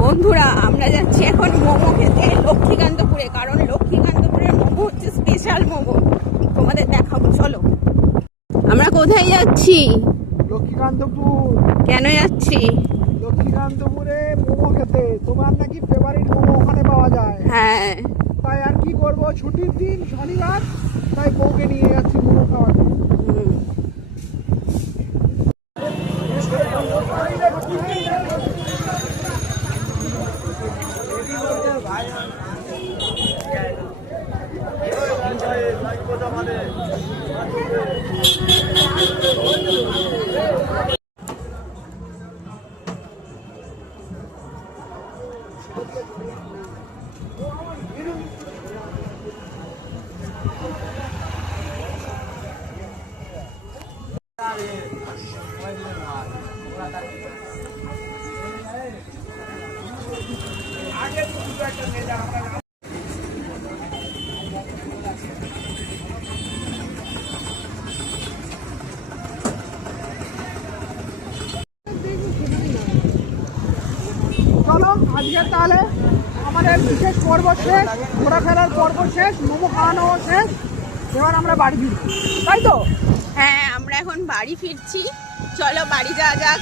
বন্ধুরা আমরা যাচ্ছি এখন মোমো খেতে লক্ষ্মীকান্তপুরে, কারণ লক্ষ্মীকান্তপুরের মোমো হচ্ছে স্পেশাল মোমো, তোমাদের দেখাবো। চলো। আমরা কোথায় যাচ্ছি? লক্ষ্মীকান্তপুর। কেন যাচ্ছি? লক্ষ্মীকান্তপুরে মোমো খেতে। তোমার নাকি ফেভারিট মোমো ওখানে পাওয়া যায়। হ্যাঁ, তাই আর কি করব, ছুটির দিন শনিবার, তাই বউকে নিয়ে যাচ্ছি মোমো খাওয়াতে। চলো আজকে তাহলে আমাদের বিশেষ পর্ব শেষ, ঘোরাফেরার পর্ব শেষ, মোমো খাওয়ানো শেষ, এবার আমরা বাড়ি ফিরবো, তাই তো? হ্যাঁ আমরা এখন বাড়ি ফিরছি, চলো বাড়ি যাওয়া যাক।